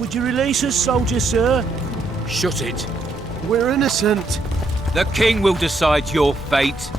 Would you release us, soldier, sir? Shut it. We're innocent. The king will decide your fate.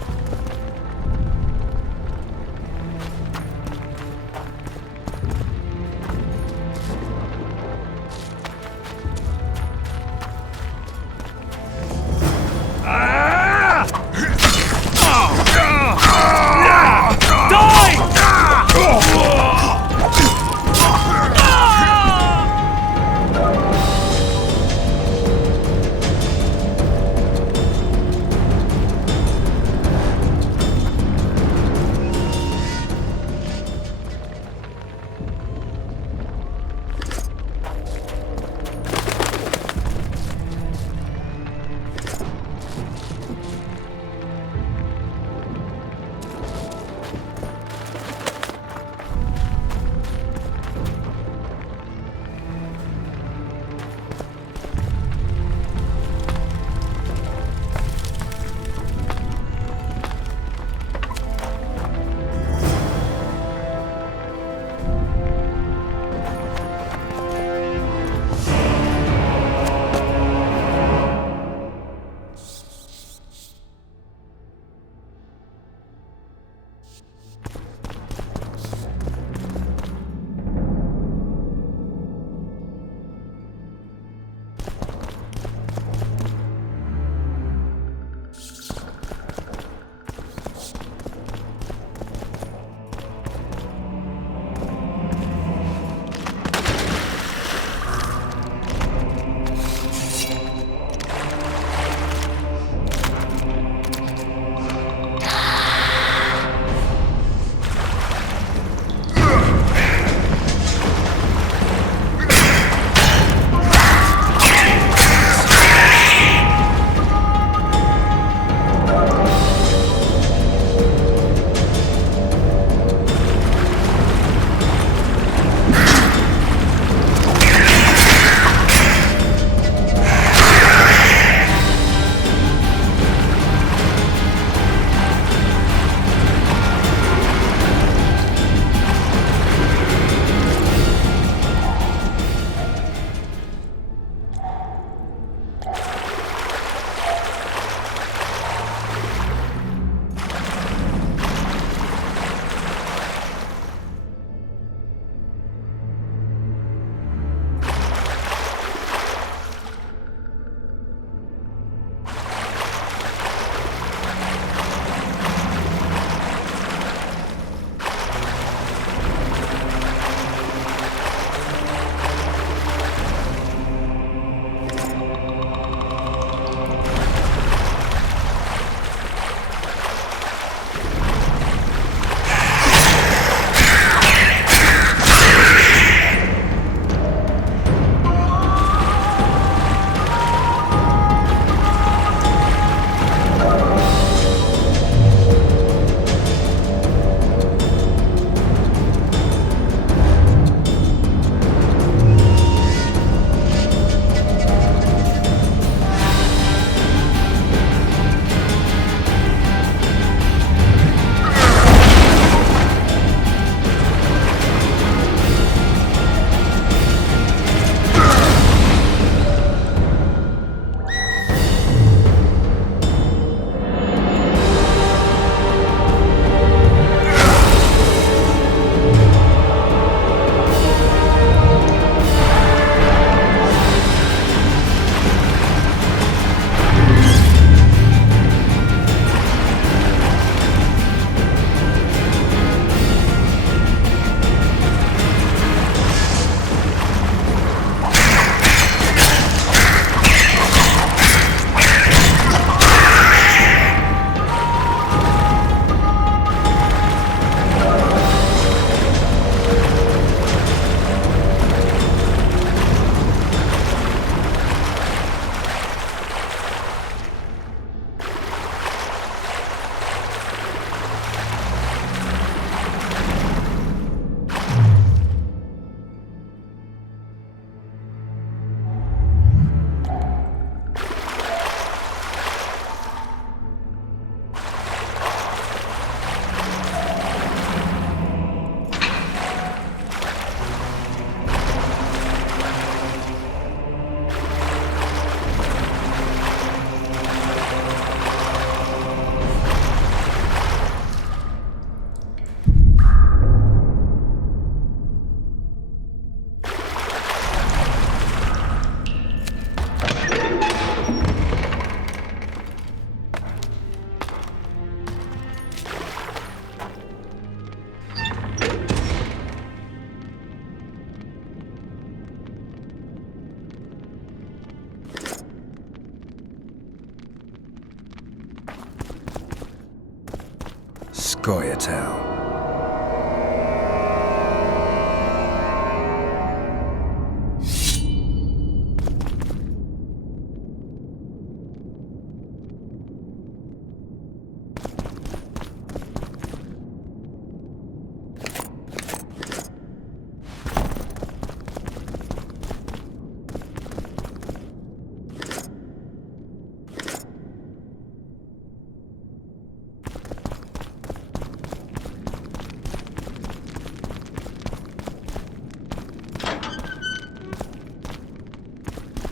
Koyatel.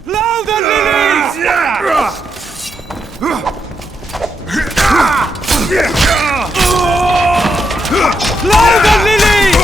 Blow the lilies! Blow the lilies!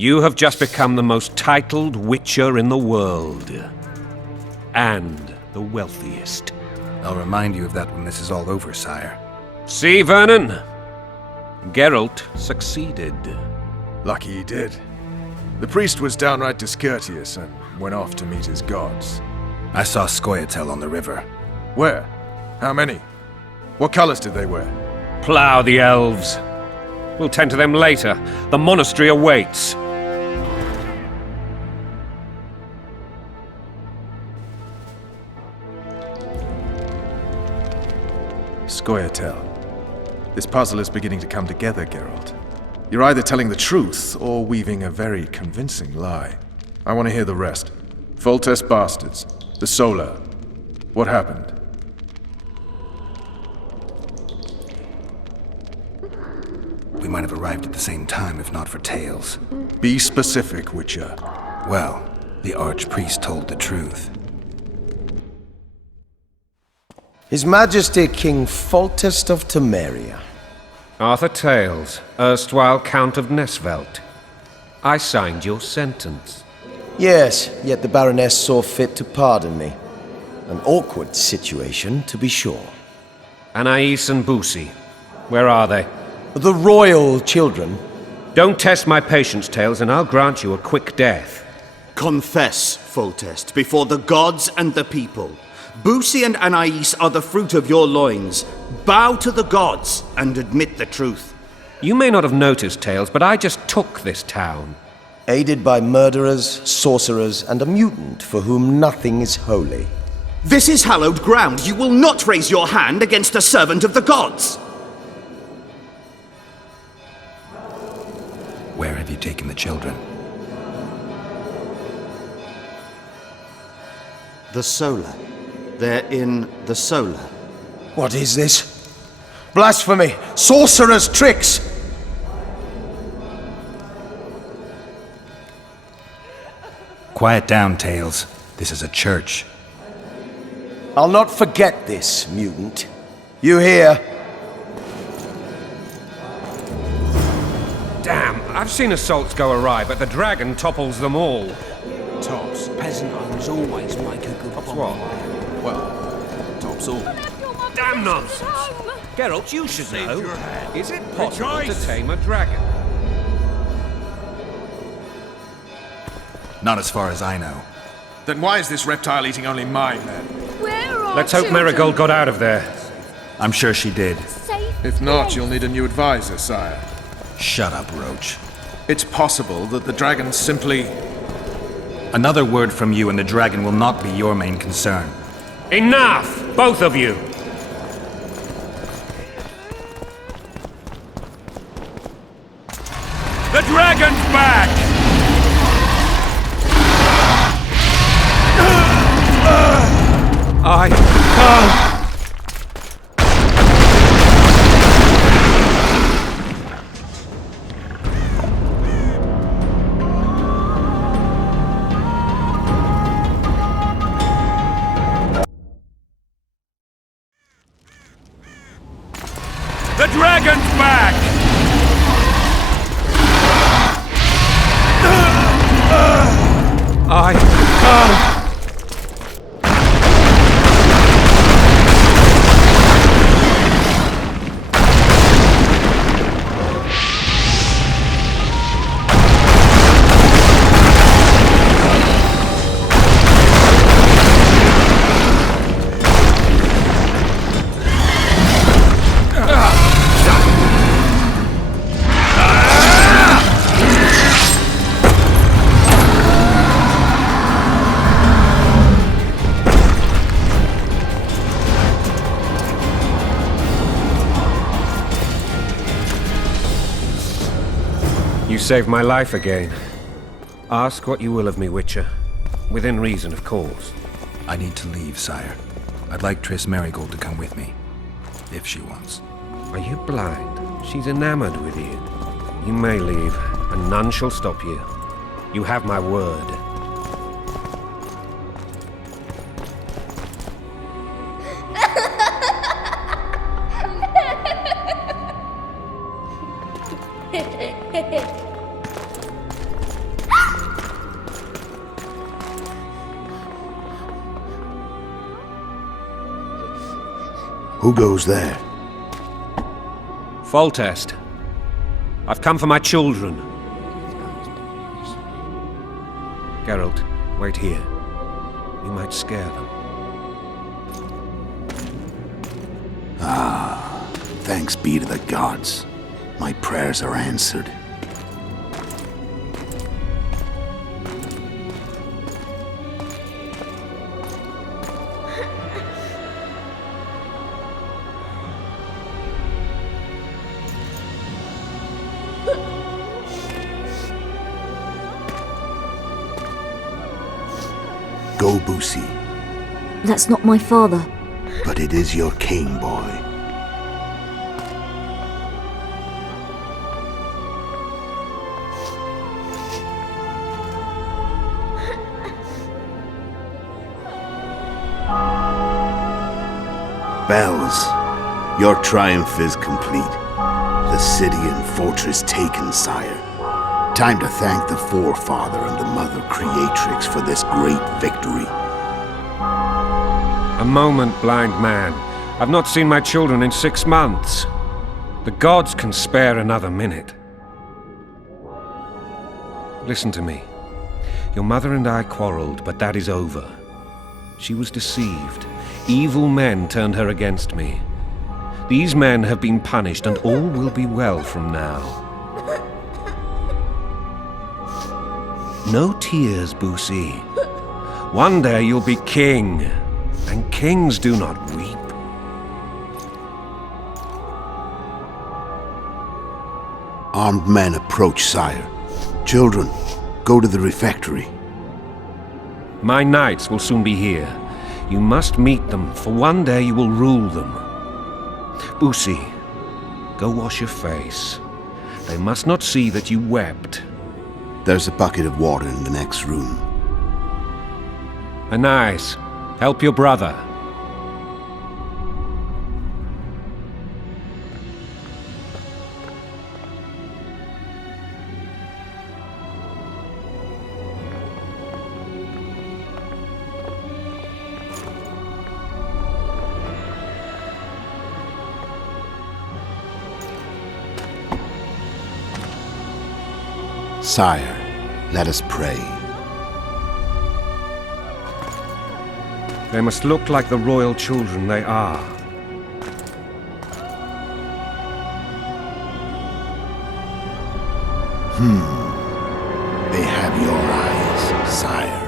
You have just become the most titled witcher in the world. And the wealthiest. I'll remind you of that when this is all over, sire. See, Vernon? Geralt succeeded. Lucky he did. The priest was downright discourteous and went off to meet his gods. I saw Scoia'tael on the river. Where? How many? What colors did they wear? Plough the elves. We'll tend to them later. The monastery awaits. Scoia'tael. This puzzle is beginning to come together, Geralt. You're either telling the truth or weaving a very convincing lie. I want to hear the rest. Foltest bastards. The Solar. What happened? We might have arrived at the same time if not for Tales. Be specific, Witcher. Well, the Archpriest told the truth. His Majesty King Foltest of Temeria. Arthur Tales, erstwhile Count of Nesvelt. I signed your sentence. Yes, yet the Baroness saw fit to pardon me. An awkward situation, to be sure. Anais and Boussy, where are they? The royal children. Don't test my patience, Tales, and I'll grant you a quick death. Confess, Foltest, before the gods and the people. Boussy and Anais are the fruit of your loins. Bow to the gods and admit the truth. You may not have noticed, Tales, but I just took this town. Aided by murderers, sorcerers, and a mutant for whom nothing is holy. This is hallowed ground. You will not raise your hand against a servant of the gods. Where have you taken the children? The Solar. They're in the Solar. What is this? Blasphemy! Sorcerer's tricks! Quiet down, Tales. This is a church. I'll not forget this, mutant. You hear? Damn, I've seen assaults go awry, but the dragon topples them all. Tops. Peasant homes always make a good Tops bonfire. what? Well, tops all. Damn nonsense! Geralt, you should know. your hand. Is it possible Rejoice! to tame a dragon? Not as far as I know. Then why is this reptile eating only mine, then? Where are Let's hope children? Marigold got out of there. I'm sure she did. Safe If not, place. you'll need a new advisor, sire. Shut up, Roach. It's possible that the dragon simply... Another word from you and the dragon will not be your main concern. Enough! Both of you! The dragon's back! I can't! The dragon's back! I can't! You saved my life again. Ask what you will of me, Witcher. Within reason, of course. I need to leave, sire. I'd like Triss Marigold to come with me. If she wants. Are you blind? She's enamored with you. You may leave, and none shall stop you. You have my word. Who goes there? Foltest. I've come for my children. Geralt, wait here. You might scare them. Thanks be to the gods. My prayers are answered. Go, Boosie. That's not my father. But it is your king, boy. Bells, your triumph is complete. The city and fortress taken, sire. Time to thank the Forefather and the Mother Creatrix for this great victory. A moment, blind man. I've not seen my children in 6 months. The gods can spare another minute. Listen to me. Your mother and I quarreled, but that is over. She was deceived. Evil men turned her against me. These men have been punished, and all will be well from now. No tears, Boosie. One day you'll be king, and kings do not weep. Armed men approach, sire. Children, go to the refectory. My knights will soon be here. You must meet them, for one day you will rule them. Boosie, go wash your face. They must not see that you wept. There's a bucket of water in the next room. Anais, help your brother. Sire, let us pray. They must look like the royal children they are. They have your eyes, sire.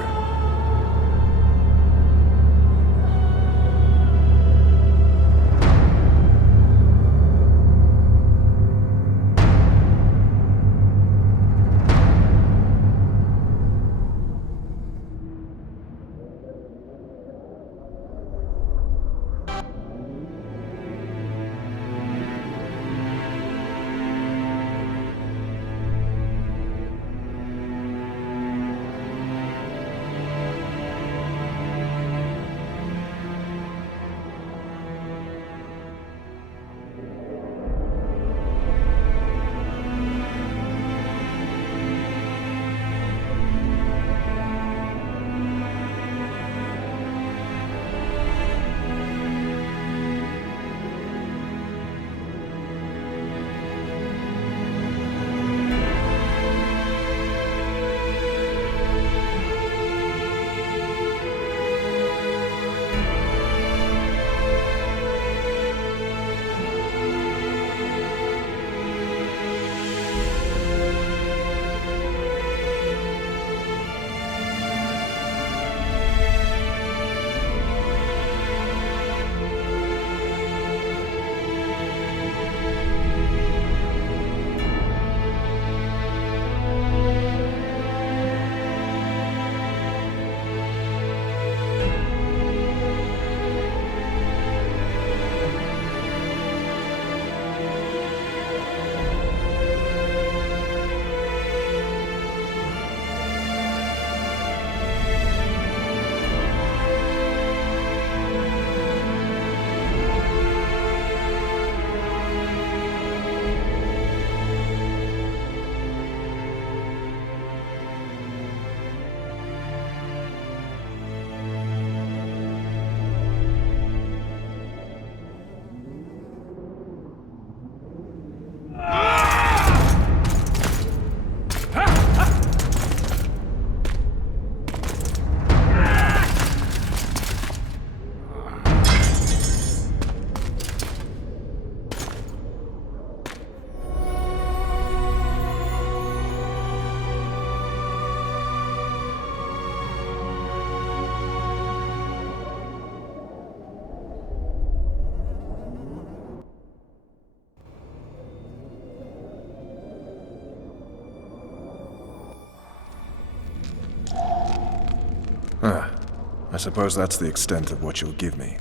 I suppose that's the extent of what you'll give me.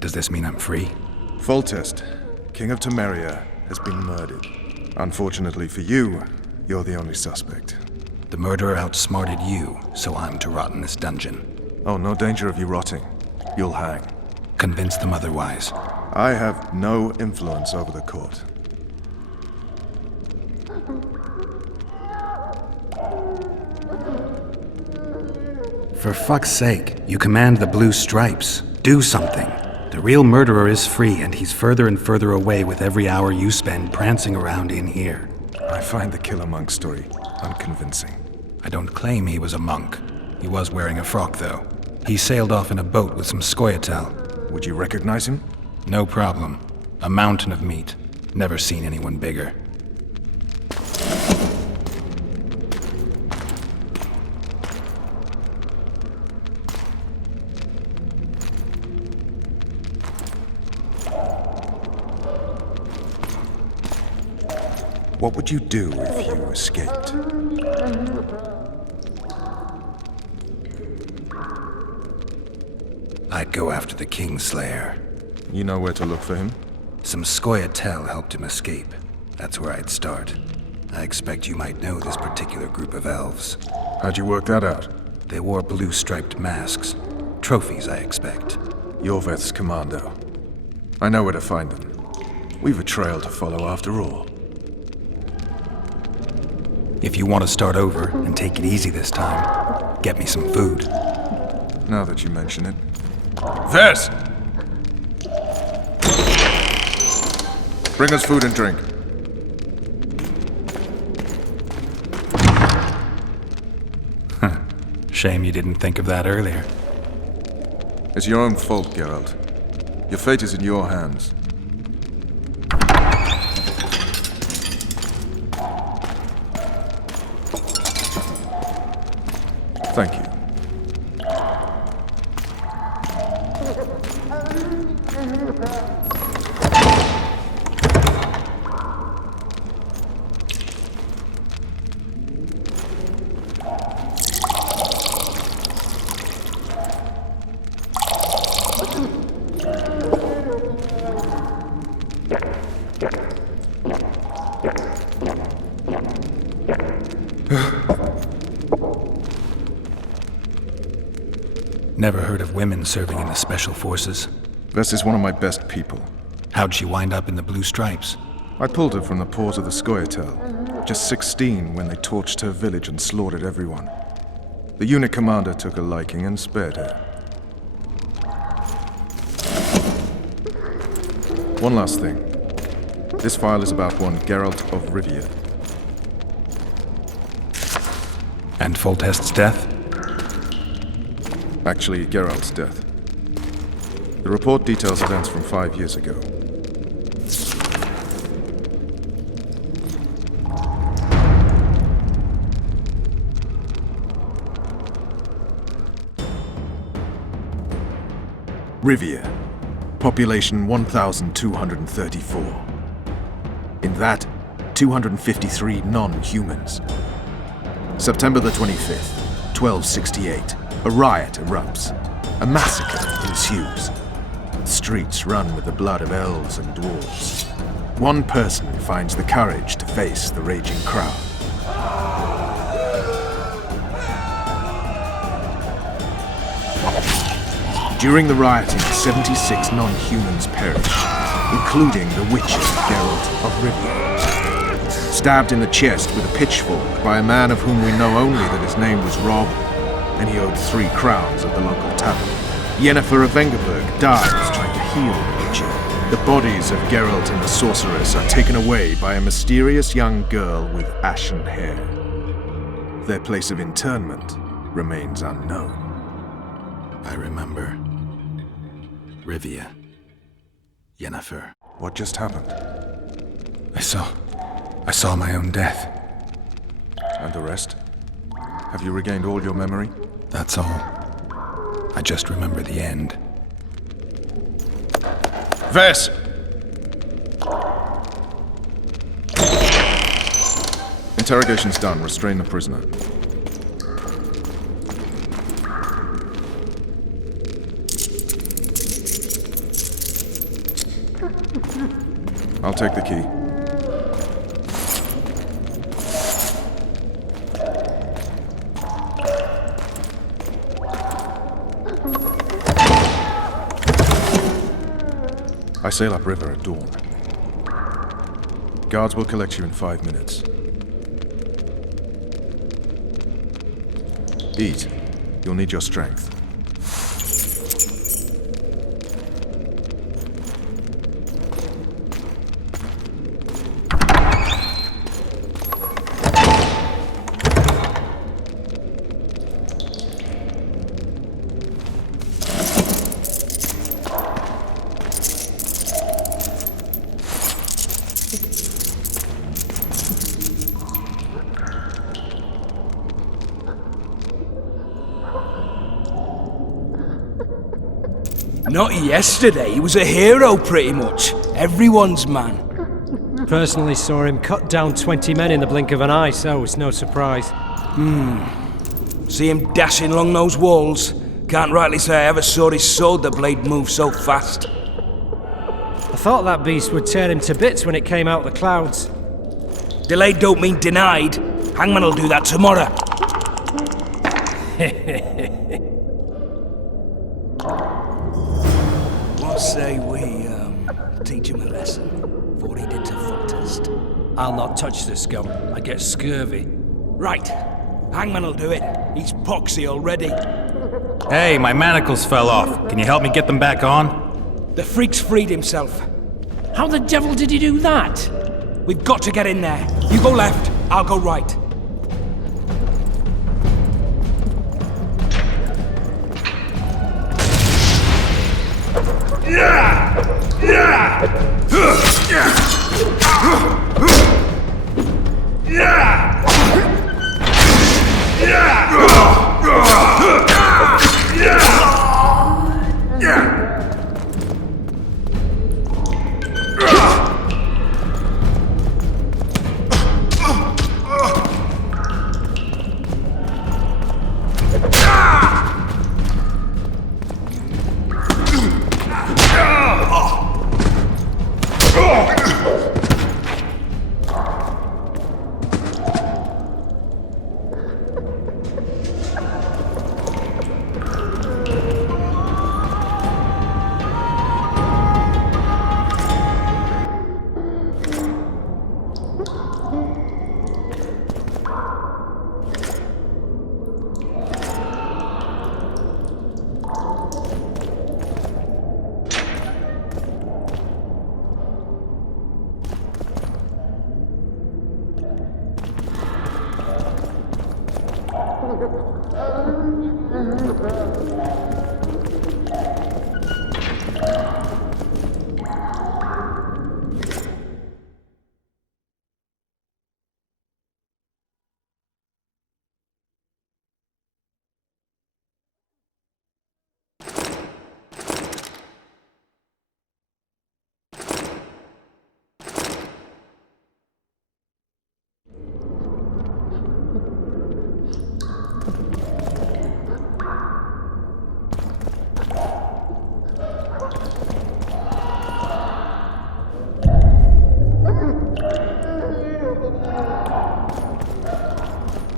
Does this mean I'm free? Foltest, King of Temeria, has been murdered. Unfortunately for you, you're the only suspect. The murderer outsmarted you, so I'm to rot in this dungeon. Oh, no danger of you rotting. You'll hang. Convince them otherwise. I have no influence over the court. For fuck's sake, you command the blue stripes. Do something. The real murderer is free, and he's further and further away with every hour you spend prancing around in here. I find the Killer Monk story unconvincing. I don't claim he was a monk. He was wearing a frock, though. He sailed off in a boat with some Scoia'tael. Would you recognize him? No problem. A mountain of meat. Never seen anyone bigger. What would you do if you escaped? I'd go after the Kingslayer. You know where to look for him? Some Scoia'tael helped him escape. That's where I'd start. I expect you might know this particular group of elves. How'd you work that out? They wore blue-striped masks. Trophies, I expect. Yorveth's commando. I know where to find them. We've a trail to follow after all. If you want to start over and take it easy this time, get me some food. Now that you mention it. Vess! Bring us food and drink. Shame you didn't think of that earlier. It's your own fault, Geralt. Your fate is in your hands. Thank you. Never heard of women serving in the Special Forces. Vess is one of my best people. How'd she wind up in the Blue Stripes? I pulled her from the paws of the Scoia'tael. Just 16 when they torched her village and slaughtered everyone. The unit commander took a liking and spared her. One last thing. This file is about one Geralt of Rivia. And Foltest's death? Actually, Geralt's death. The report details events from 5 years ago. Rivia. Population 1,234. In that, 253 non-humans. September the 25th, 1268. A riot erupts. A massacre ensues. The streets run with the blood of elves and dwarves. One person finds the courage to face the raging crowd. During the rioting, 76 non-humans perished, including the Witcher Geralt of Rivia. Stabbed in the chest with a pitchfork by a man of whom we know only that his name was Rob, and he owed 3 crowns at the local tavern. Yennefer of Vengerberg dies trying to heal the Witcher. The bodies of Geralt and the sorceress are taken away by a mysterious young girl with ashen hair. Their place of interment remains unknown. I remember. Rivia. Yennefer. What just happened? I saw my own death. And the rest? Have you regained all your memory? That's all. I just remember the end. Vess! Interrogation's done. Restrain the prisoner. I'll take the key. I sail upriver at dawn. Guards will collect you in 5 minutes. Eat. You'll need your strength. Not yesterday, he was a hero pretty much. Everyone's man. Personally saw him cut down 20 men in the blink of an eye, so it's no surprise. See him dashing along those walls. Can't rightly say I ever saw his sword the blade move so fast. I thought that beast would tear him to bits when it came out of the clouds. Delayed don't mean denied. Hangman'll do that tomorrow. What say we, teach him a lesson for what he did to Foltest? I'll not touch the scum. I get scurvy. Right. Hangman'll do it. He's poxy already. Hey, my manacles fell off. Can you help me get them back on? The freak's freed himself. How the devil did he do that? We've got to get in there. You go left, I'll go right.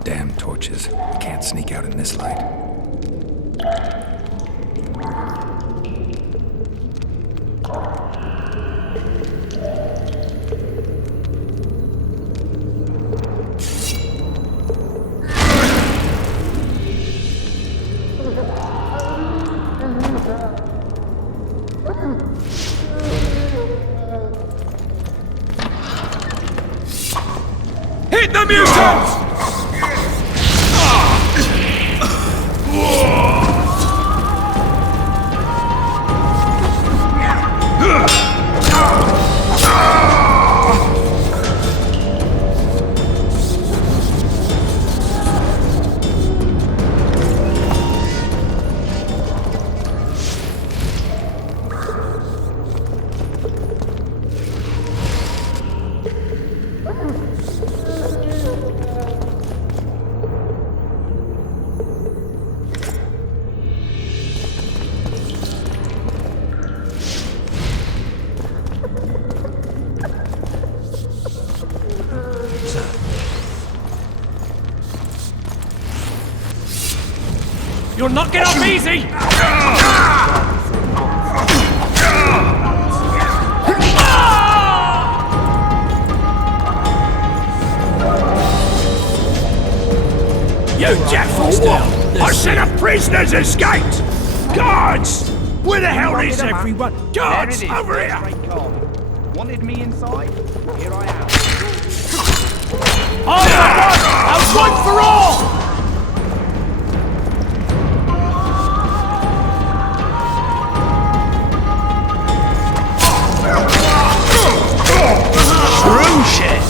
Damn torches. I can't sneak out in this light. Hit the mutants! You'll not get off easy! You Geforce! What? A set of prisoners escaped! Guards! Where the hell is everyone? Guards, over here! Wanted me inside? Here I am. All for one! One for all! True shit!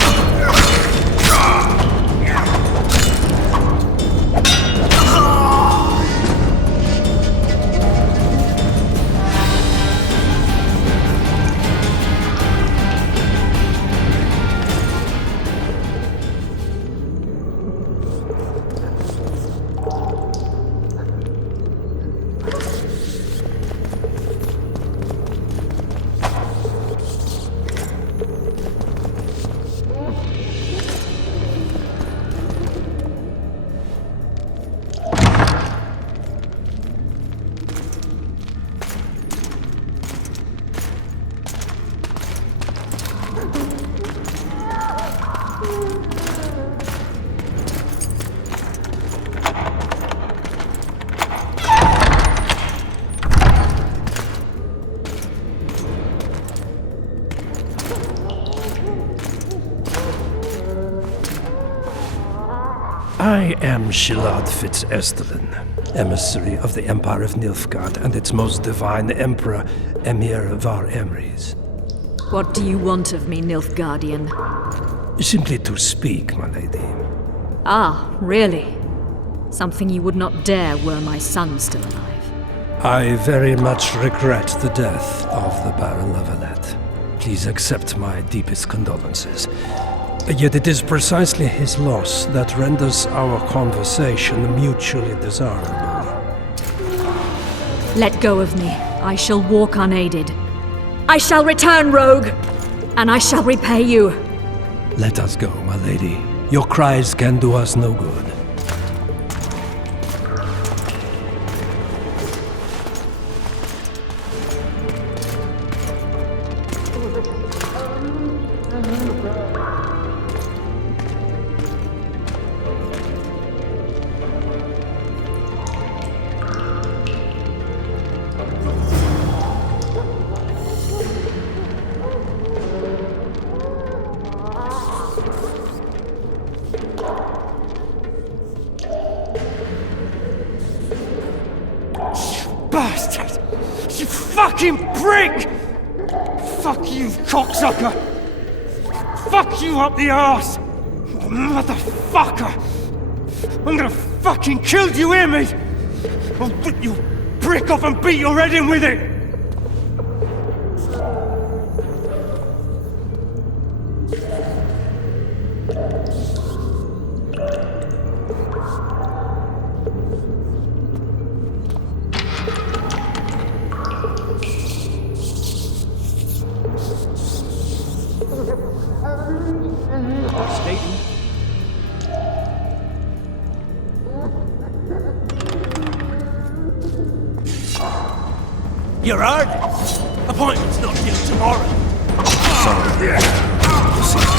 I am Shilad Fitz-Estelen, emissary of the Empire of Nilfgaard and its most divine Emperor, Emir Var-Emrys. What do you want of me, Nilfgaardian? Simply to speak, my lady. Ah, really? Something you would not dare were my son still alive. I very much regret the death of the Baron Lavalette. Please accept my deepest condolences. Yet it is precisely his loss that renders our conversation mutually desirable. Let go of me. I shall walk unaided. I shall return, rogue! And I shall repay you. Let us go, my lady. Your cries can do us no good. Bastard! You fucking prick! Fuck you, cocksucker! Fuck you up the arse! Motherfucker! I'm gonna fucking kill you, hear me? I'll rip your brick off and beat your head in with it! You're hard. Appointment's not till tomorrow. Sorry. We'll see you today.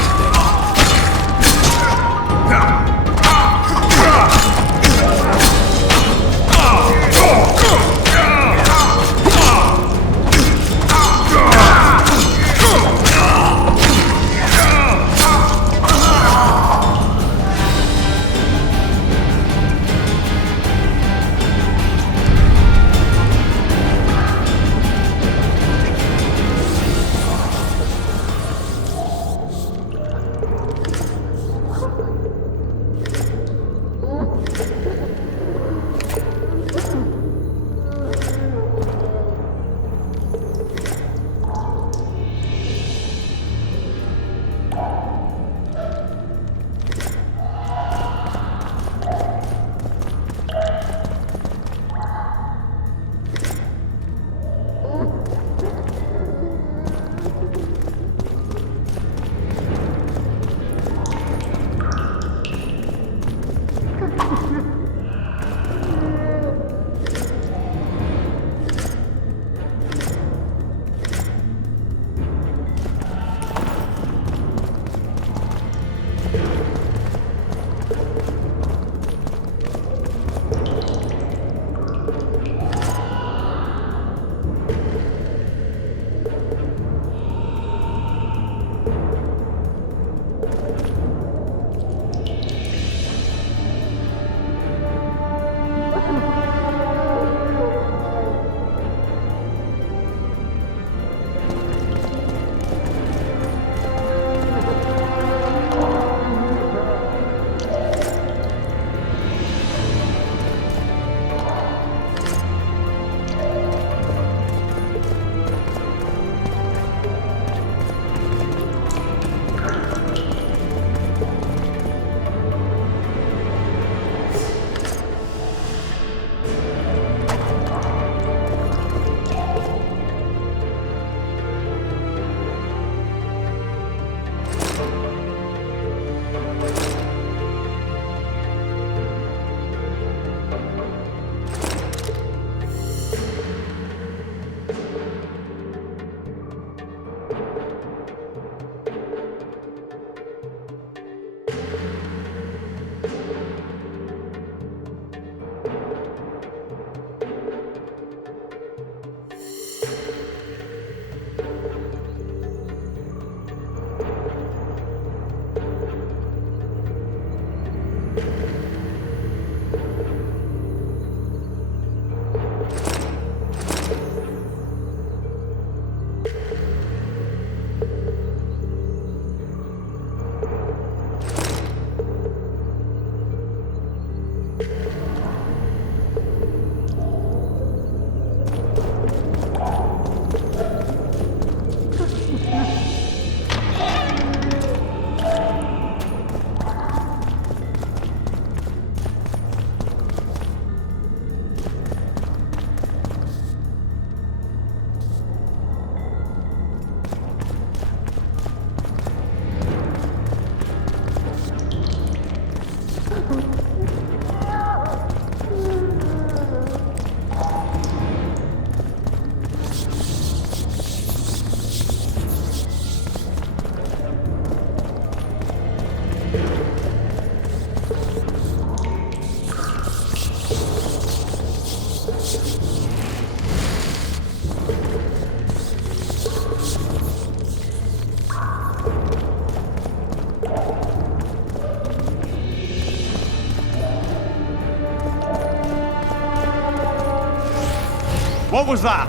What was that?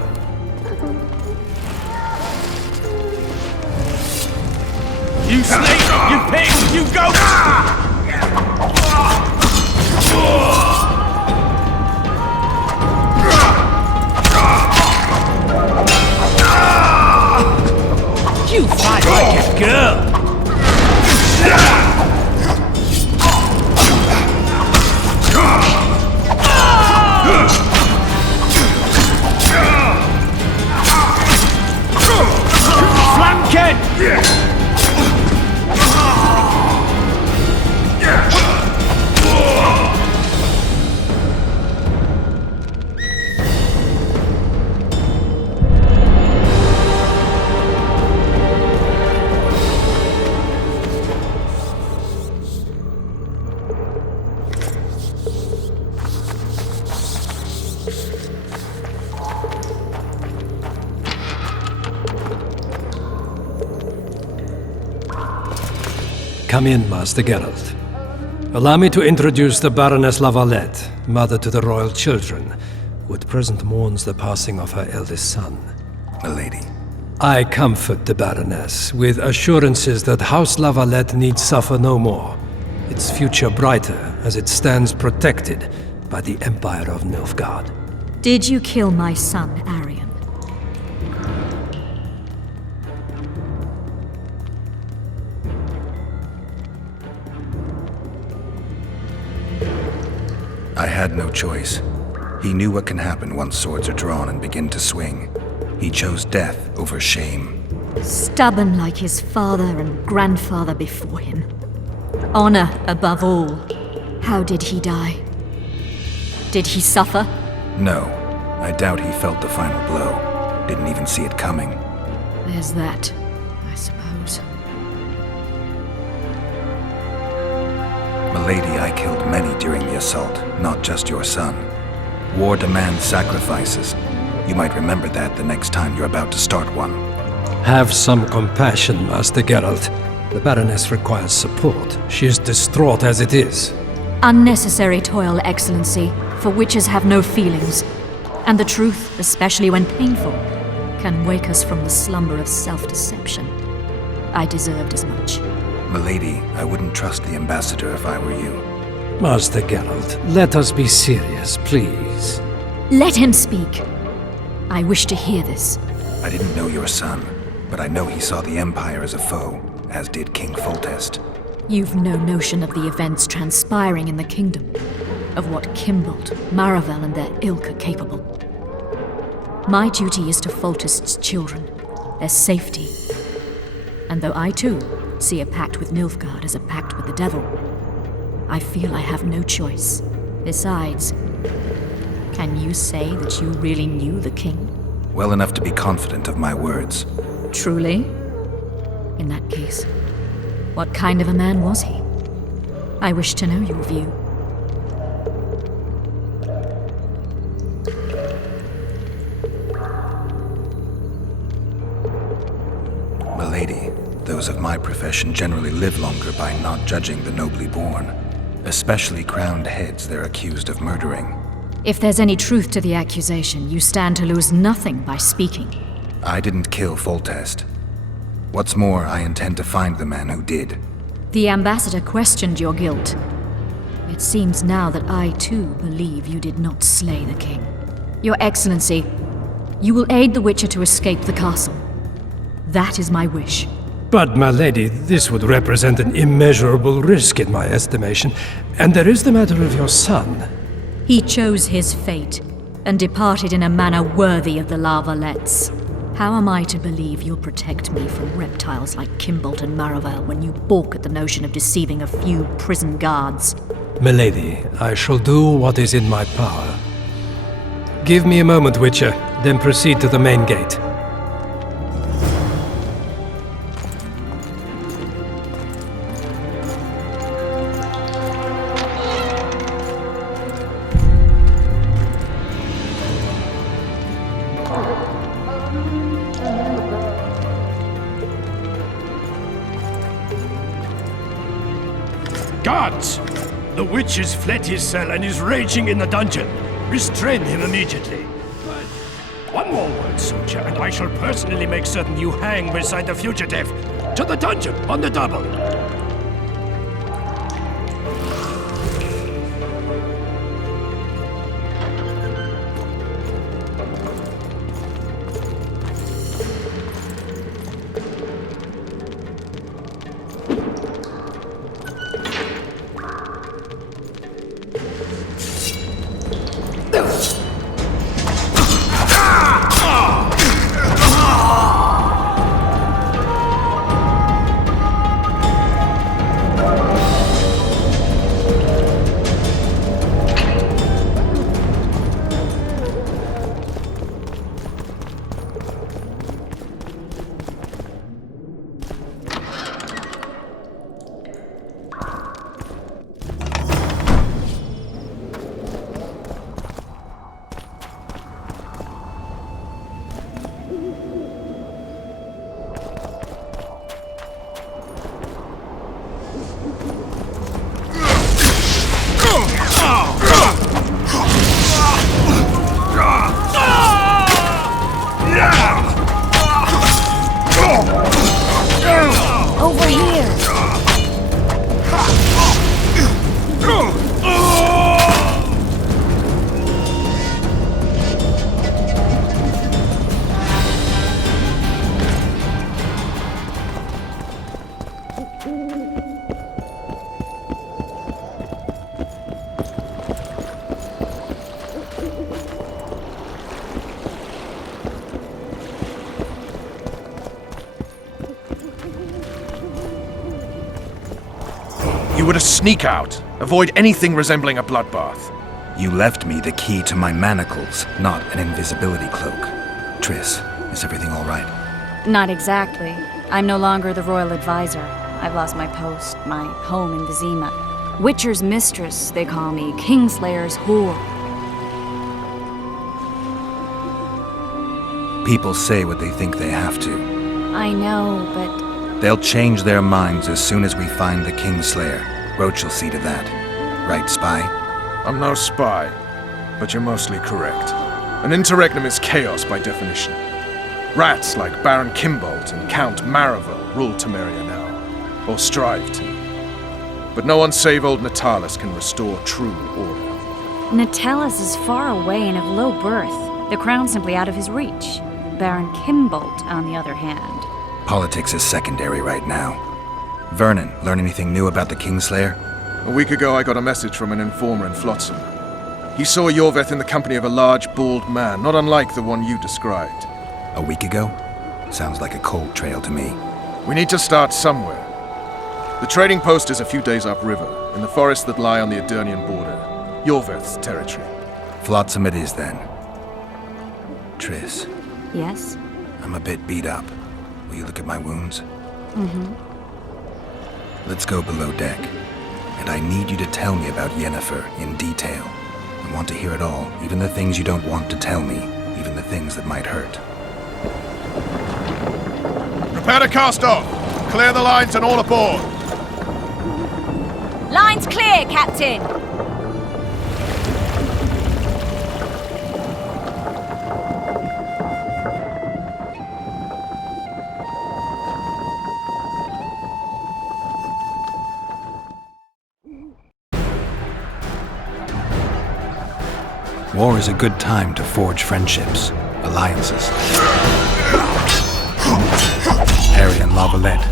You snake! You pig! You goat! You fight like a girl! Flank it! Come in, Master Geralt. Allow me to introduce the Baroness Lavalette, mother to the royal children, who at present mourns the passing of her eldest son. Milady. I comfort the Baroness with assurances that House Lavalette need suffer no more, its future brighter as it stands protected by the Empire of Nilfgaard. Did you kill my son, Arian? I had no choice. He knew what can happen once swords are drawn and begin to swing. He chose death over shame. Stubborn like his father and grandfather before him. Honor above all. How did he die? Did he suffer? No. I doubt he felt the final blow. Didn't even see it coming. There's that, I suppose. Milady, I killed many during the assault, not just your son. War demands sacrifices. You might remember that the next time you're about to start one. Have some compassion, Master Geralt. The Baroness requires support. She is distraught as it is. Unnecessary toil, Excellency, for witches have no feelings. And the truth, especially when painful, can wake us from the slumber of self-deception. I deserved as much. Milady, I wouldn't trust the ambassador if I were you. Master Geralt, let us be serious, please. Let him speak. I wish to hear this. I didn't know your son, but I know he saw the Empire as a foe, as did King Foltest. You've no notion of the events transpiring in the kingdom, of what Kimbold, Maravel, and their ilk are capable. My duty is to Foltest's children, their safety. And though I too see a pact with Nilfgaard as a pact with the devil, I feel I have no choice. Besides, can you say that you really knew the king? Well enough to be confident of my words. Truly? In that case, what kind of a man was he? I wish to know your view. Milady, those of my profession generally live longer by not judging the nobly born. Especially crowned heads they're accused of murdering. If there's any truth to the accusation, you stand to lose nothing by speaking. I didn't kill Foltest. What's more, I intend to find the man who did. The ambassador questioned your guilt. It seems now that I too believe you did not slay the king. Your Excellency, you will aid the Witcher to escape the castle. That is my wish. But, my lady, this would represent an immeasurable risk in my estimation. And there is the matter of your son. He chose his fate, and departed in a manner worthy of the Lavalettes. How am I to believe you'll protect me from reptiles like Kimbold and Maravel when you balk at the notion of deceiving a few prison guards? Milady, I shall do what is in my power. Give me a moment, Witcher, then proceed to the main gate. Guards! The witch has fled his cell and is raging in the dungeon. Restrain him immediately. But one more word, soldier, and I shall personally make certain you hang beside the fugitive. To the dungeon, on the double. Over here! You were to sneak out. Avoid anything resembling a bloodbath. You left me the key to my manacles, not an invisibility cloak. Triss, is everything all right? Not exactly. I'm no longer the royal advisor. I've lost my post, my home in Vizima. Witcher's mistress, they call me. Kingslayer's whore. People say what they think they have to. I know, but... They'll change their minds as soon as we find the Kingslayer. Roach will see to that. Right, Spy? I'm no spy, but you're mostly correct. An interregnum is chaos by definition. Rats like Baron Kimbolt and Count Maravel rule Temeria now, or strive to. But no one save old Natalis can restore true order. Natalis is far away and of low birth. The crown's simply out of his reach. Baron Kimbolt, on the other hand. Politics is secondary right now. Vernon, learn anything new about the Kingslayer? A week ago, I got a message from an informer in Flotsam. He saw Yorveth in the company of a large, bald man, not unlike the one you described. A week ago? Sounds like a cold trail to me. We need to start somewhere. The trading post is a few days upriver, in the forests that lie on the Adernian border. Yorveth's territory. Flotsam it is, then. Triss. Yes? I'm a bit beat up. Will you look at my wounds? Mm-hmm. Let's go below deck. And I need you to tell me about Yennefer in detail. I want to hear it all, even the things you don't want to tell me, even the things that might hurt. Prepare to cast off! Clear the lines and all aboard! Lines clear, Captain! War is a good time to forge friendships, alliances. Harry and Lavalette,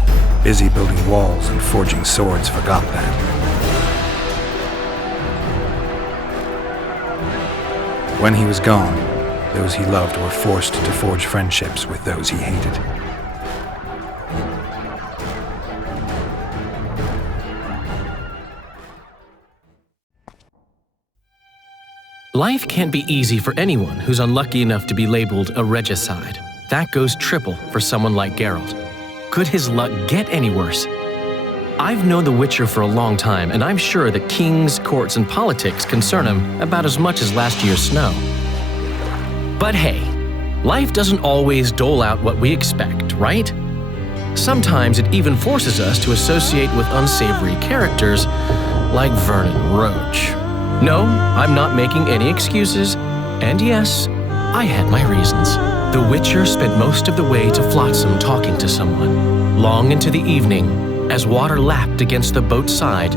busy building walls and forging swords, forgot that. When he was gone, those he loved were forced to forge friendships with those he hated. Life can't be easy for anyone who's unlucky enough to be labeled a regicide. That goes triple for someone like Geralt. Could his luck get any worse? I've known the Witcher for a long time, and I'm sure that kings, courts, and politics concern him about as much as last year's snow. But hey, life doesn't always dole out what we expect, right? Sometimes it even forces us to associate with unsavory characters like Vernon Roach. No, I'm not making any excuses, and yes, I had my reasons. The Witcher spent most of the way to Flotsam talking to someone. Long into the evening, as water lapped against the boat's side,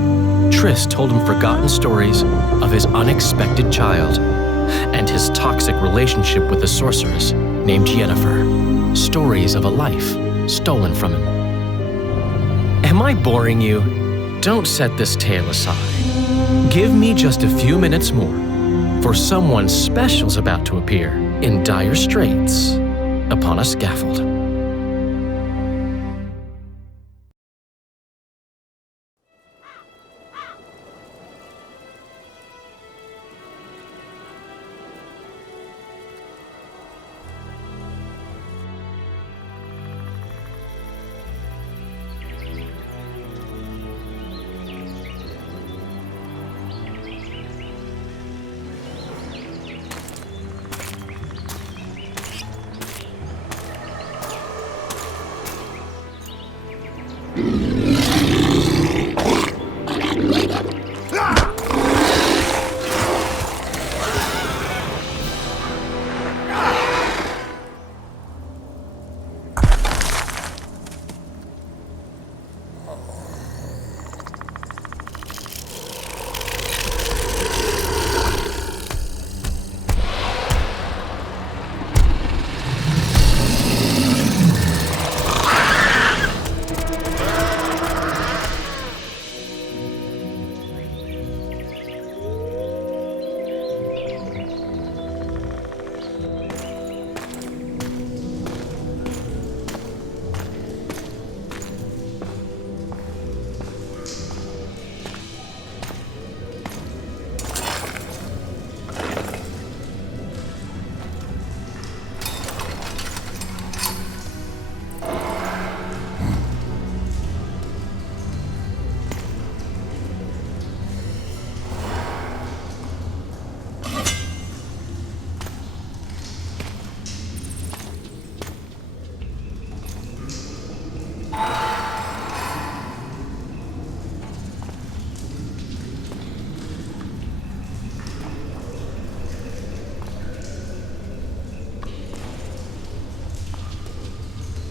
Triss told him forgotten stories of his unexpected child and his toxic relationship with a sorceress named Yennefer. Stories of a life stolen from him. Am I boring you? Don't set this tale aside. Give me just a few minutes more, for someone special's about to appear in dire straits upon a scaffold.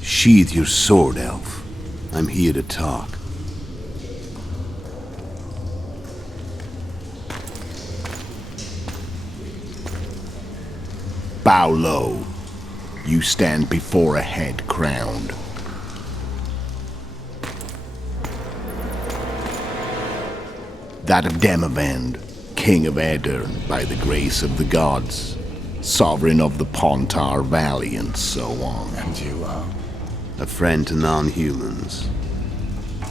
Sheathe your sword, elf. I'm here to talk. Bow low. You stand before a head crowned. That of Demavend, king of Aedirn by the grace of the gods, sovereign of the Pontar Valley, and so on. And you are? A friend to non-humans.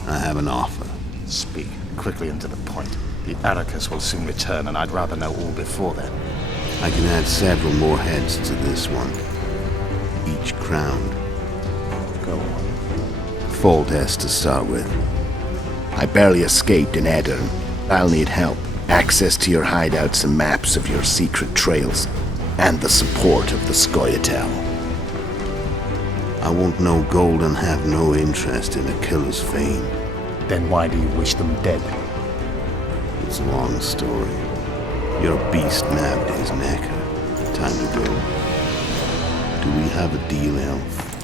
I have an offer. Speak quickly and to the point. The AORUS will soon return, and I'd rather know all before then. I can add several more heads to this one, each crowned. Go on. Foltest to start with. I barely escaped in Aedirn. I'll need help. Access to your hideouts and maps of your secret trails, and the support of the Scoia'tael. I want no gold and have no interest in a killer's fame. Then why do you wish them dead? It's a long story. Your beast nabbed his neck. Time to go. Do we have a deal, elf?